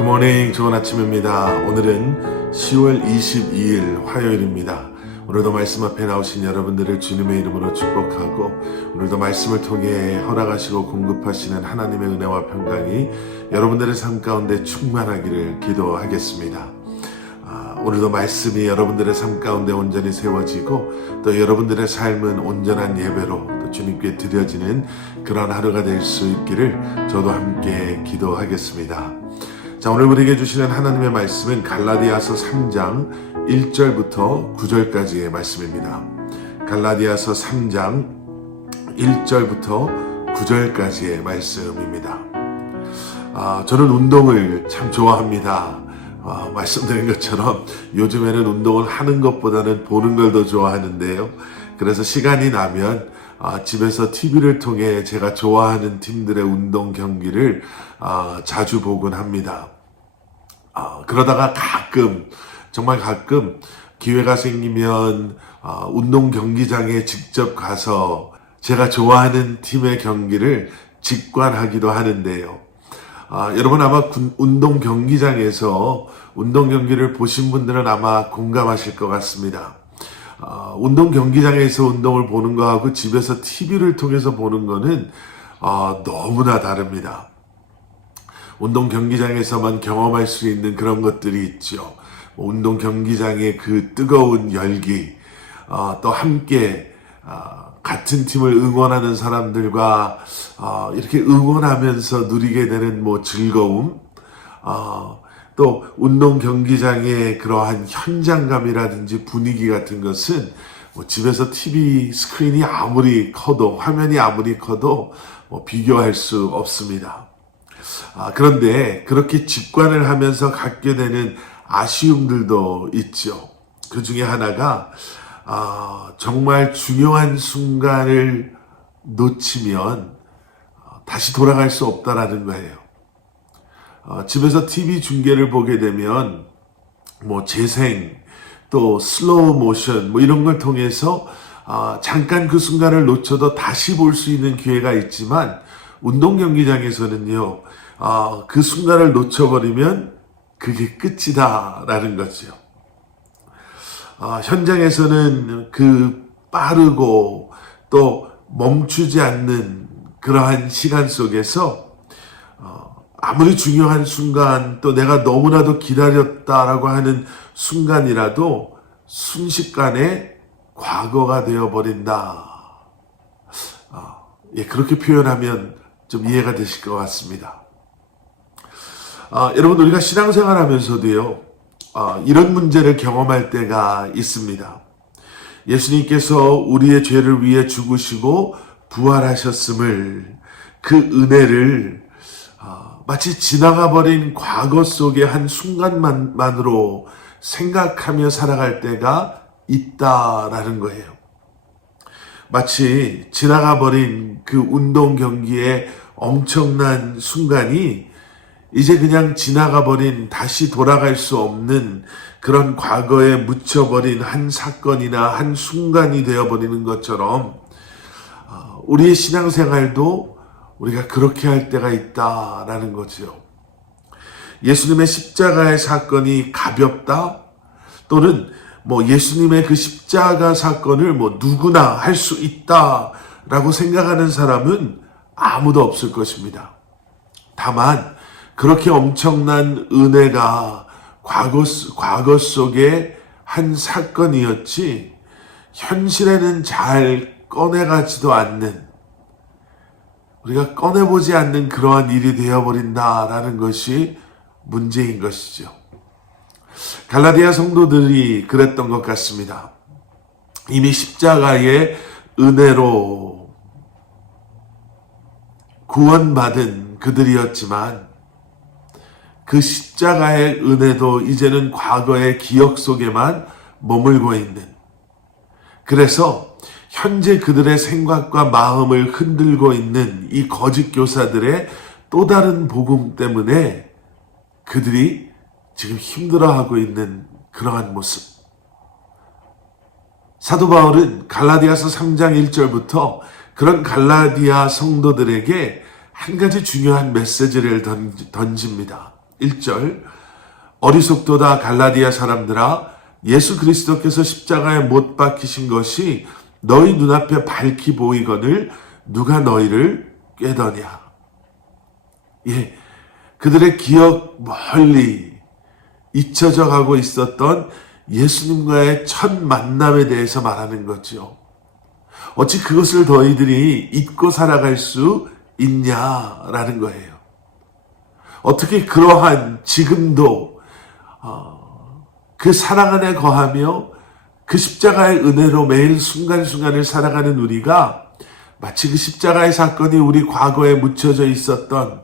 굿모닝, 좋은 아침입니다. 오늘은 10월 22일 화요일입니다. 오늘도 말씀 앞에 나오신 여러분들을 주님의 이름으로 축복하고 오늘도 말씀을 통해 허락하시고 공급하시는 하나님의 은혜와 평강이 여러분들의 삶 가운데 충만하기를 기도하겠습니다. 오늘도 말씀이 여러분들의 삶 가운데 온전히 세워지고 또 여러분들의 삶은 온전한 예배로 또 주님께 드려지는 그런 하루가 될 수 있기를 저도 함께 기도하겠습니다. 자, 오늘 우리에게 주시는 하나님의 말씀은 갈라디아서 3장 1절부터 9절까지의 말씀입니다. 갈라디아서 3장 1절부터 9절까지의 말씀입니다. 저는 운동을 참 좋아합니다. 말씀드린 것처럼 요즘에는 운동을 하는 것보다는 보는 걸 더 좋아하는데요. 그래서 시간이 나면 집에서 TV를 통해 제가 좋아하는 팀들의 운동 경기를 자주 보곤 합니다. 그러다가 정말 가끔 기회가 생기면 운동 경기장에 직접 가서 제가 좋아하는 팀의 경기를 직관하기도 하는데요. 여러분 아마 운동 경기장에서 운동 경기를 보신 분들은 아마 공감하실 것 같습니다. 운동 경기장에서 운동을 보는 거하고 집에서 TV를 통해서 보는 거는 너무나 다릅니다. 운동 경기장에서만 경험할 수 있는 그런 것들이 있죠. 운동 경기장의 그 뜨거운 열기, 또 함께 같은 팀을 응원하는 사람들과 이렇게 응원하면서 누리게 되는 즐거움, 또 운동 경기장의 그러한 현장감이라든지 분위기 같은 것은 집에서 TV 스크린이 아무리 커도, 화면이 아무리 커도 비교할 수 없습니다. 그런데 그렇게 직관을 하면서 갖게 되는 아쉬움들도 있죠. 그 중에 하나가 정말 중요한 순간을 놓치면 다시 돌아갈 수 없다라는 거예요. 집에서 TV 중계를 보게 되면 재생, 또 슬로우 모션 이런 걸 통해서 잠깐 그 순간을 놓쳐도 다시 볼 수 있는 기회가 있지만 운동 경기장에서는요, 그 순간을 놓쳐버리면 그게 끝이다라는 거죠. 현장에서는 그 빠르고 또 멈추지 않는 그러한 시간 속에서 아무리 중요한 순간, 또 내가 너무나도 기다렸다라고 하는 순간이라도 순식간에 과거가 되어버린다. 그렇게 표현하면 좀 이해가 되실 것 같습니다. 여러분, 우리가 신앙생활 하면서도요, 이런 문제를 경험할 때가 있습니다. 예수님께서 우리의 죄를 위해 죽으시고 부활하셨음을, 그 은혜를 마치 지나가버린 과거 속의 한 순간만으로 생각하며 살아갈 때가 있다라는 거예요. 마치 지나가버린 그 운동 경기의 엄청난 순간이 이제 그냥 지나가버린, 다시 돌아갈 수 없는 그런 과거에 묻혀버린 한 사건이나 한 순간이 되어버리는 것처럼 우리의 신앙생활도 우리가 그렇게 할 때가 있다라는 거죠. 예수님의 십자가의 사건이 가볍다, 또는 예수님의 그 십자가 사건을 누구나 할 수 있다라고 생각하는 사람은 아무도 없을 것입니다. 다만 그렇게 엄청난 은혜가 과거 속의 한 사건이었지 현실에는 잘 꺼내가지도 않는, 우리가 꺼내보지 않는 그러한 일이 되어버린다라는 것이 문제인 것이죠. 갈라디아 성도들이 그랬던 것 같습니다. 이미 십자가의 은혜로 구원받은 그들이었지만 그 십자가의 은혜도 이제는 과거의 기억 속에만 머물고 있는, 그래서 현재 그들의 생각과 마음을 흔들고 있는 이 거짓 교사들의 또 다른 복음 때문에 그들이 지금 힘들어하고 있는 그러한 모습. 사도 바울은 갈라디아서 3장 1절부터 그런 갈라디아 성도들에게 한 가지 중요한 메시지를 던집니다. 1절 어리석도다 갈라디아 사람들아 예수 그리스도께서 십자가에 못 박히신 것이 너희 눈앞에 밝히 보이거늘 누가 너희를 꾀더냐. 예, 그들의 기억 멀리 잊혀져 가고 있었던 예수님과의 첫 만남에 대해서 말하는 거죠. 어찌 그것을 너희들이 잊고 살아갈 수 있냐라는 거예요. 어떻게 그러한 지금도 그 사랑 안에 거하며 그 십자가의 은혜로 매일 순간순간을 살아가는 우리가 마치 그 십자가의 사건이 우리 과거에 묻혀져 있었던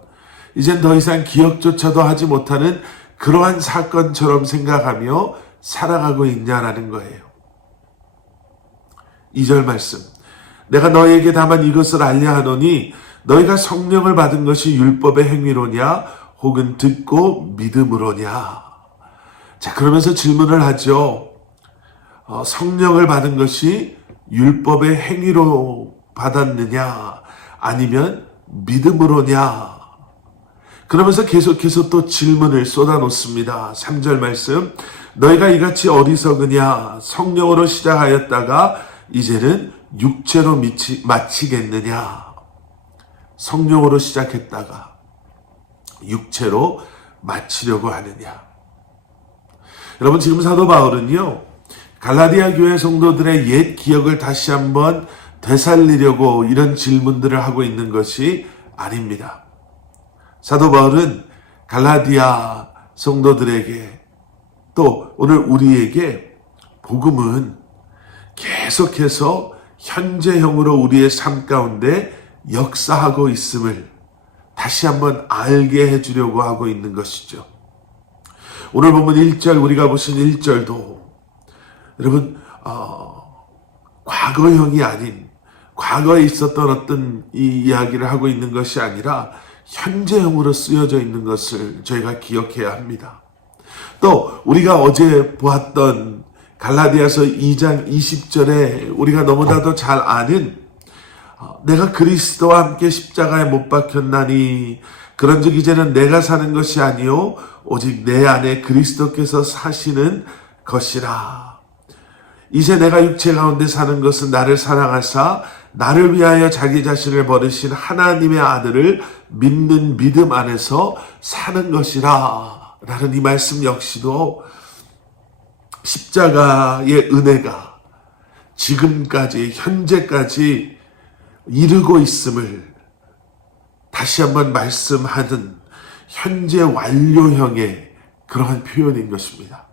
이젠 더 이상 기억조차도 하지 못하는 그러한 사건처럼 생각하며 살아가고 있냐라는 거예요. 2절 말씀 내가 너희에게 다만 이것을 알려 하노니 너희가 성령을 받은 것이 율법의 행위로냐 혹은 듣고 믿음으로냐. 자, 그러면서 질문을 하죠. 성령을 받은 것이 율법의 행위로 받았느냐 아니면 믿음으로냐. 그러면서 계속해서 또 질문을 쏟아놓습니다. 3절 말씀 너희가 이같이 어리석으냐 성령으로 시작하였다가 이제는 육체로 마치겠느냐. 성령으로 시작했다가 육체로 마치려고 하느냐. 여러분 지금 사도 바울은요 갈라디아 교회 성도들의 옛 기억을 다시 한번 되살리려고 이런 질문들을 하고 있는 것이 아닙니다. 사도 바울은 갈라디아 성도들에게 또 오늘 우리에게 복음은 계속해서 현재형으로 우리의 삶 가운데 역사하고 있음을 다시 한번 알게 해주려고 하고 있는 것이죠. 오늘 보면 1절 우리가 보신 1절도 여러분 과거형이 아닌 과거에 있었던 어떤 이 이야기를 하고 있는 것이 아니라 현재형으로 쓰여져 있는 것을 저희가 기억해야 합니다. 또 우리가 어제 보았던 갈라디아서 2장 20절에 우리가 너무나도 잘 아는 내가 그리스도와 함께 십자가에 못 박혔나니 그런즉 이제는 내가 사는 것이 아니요 오직 내 안에 그리스도께서 사시는 것이라. 이제 내가 육체 가운데 사는 것은 나를 사랑하사 나를 위하여 자기 자신을 버리신 하나님의 아들을 믿는 믿음 안에서 사는 것이라. 라는 이 말씀 역시도 십자가의 은혜가 지금까지 현재까지 이르고 있음을 다시 한번 말씀하는 현재 완료형의 그러한 표현인 것입니다.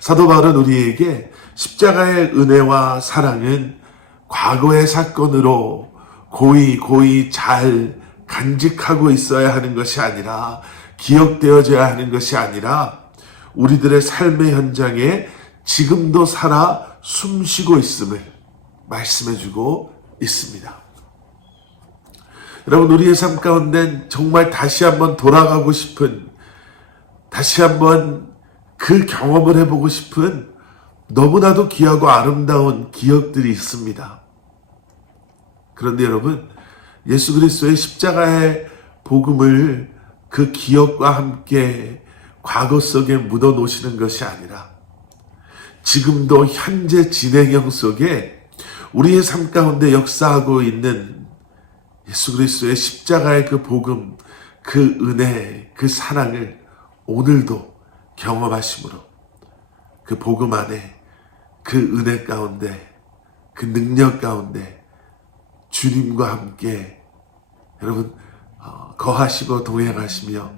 사도 바울은 우리에게 십자가의 은혜와 사랑은 과거의 사건으로 고이 잘 간직하고 있어야 하는 것이 아니라 기억되어져야 하는 것이 아니라 우리들의 삶의 현장에 지금도 살아 숨쉬고 있음을 말씀해주고 있습니다. 여러분 우리의 삶 가운데 정말 다시 한번 돌아가고 싶은 다시 한번 그 경험을 해보고 싶은 너무나도 귀하고 아름다운 기억들이 있습니다. 그런데 여러분 예수 그리스도의 십자가의 복음을 그 기억과 함께 과거 속에 묻어 놓으시는 것이 아니라 지금도 현재 진행형 속에 우리의 삶 가운데 역사하고 있는 예수 그리스도의 십자가의 그 복음, 그 은혜, 그 사랑을 오늘도 경험하심으로 그 복음 안에 그 은혜 가운데 그 능력 가운데 주님과 함께 여러분 거하시고 동행하시며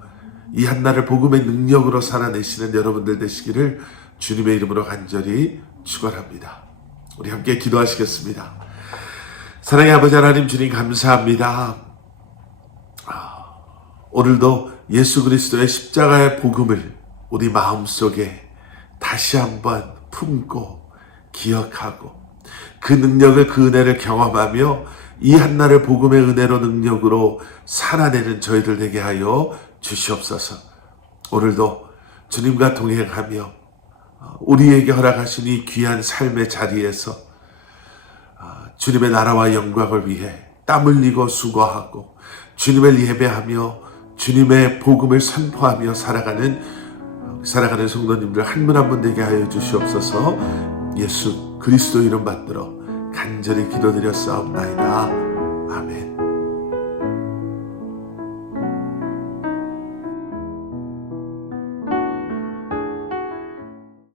이 한날을 복음의 능력으로 살아내시는 여러분들 되시기를 주님의 이름으로 간절히 축원합니다. 우리 함께 기도하시겠습니다. 사랑의 아버지 하나님 주님 감사합니다. 오늘도 예수 그리스도의 십자가의 복음을 우리 마음속에 다시 한번 품고 기억하고 그 능력을 그 은혜를 경험하며 이 한날을 복음의 은혜로 능력으로 살아내는 저희들 되게 하여 주시옵소서. 오늘도 주님과 동행하며 우리에게 허락하신 이 귀한 삶의 자리에서 주님의 나라와 영광을 위해 땀 흘리고 수고하고 주님을 예배하며 주님의 복음을 선포하며 살아가는 성도님들 한 분 한 분 되게 하여 주시옵소서. 예수 그리스도 이름 받들어 간절히 기도드렸사옵나이다. 아멘.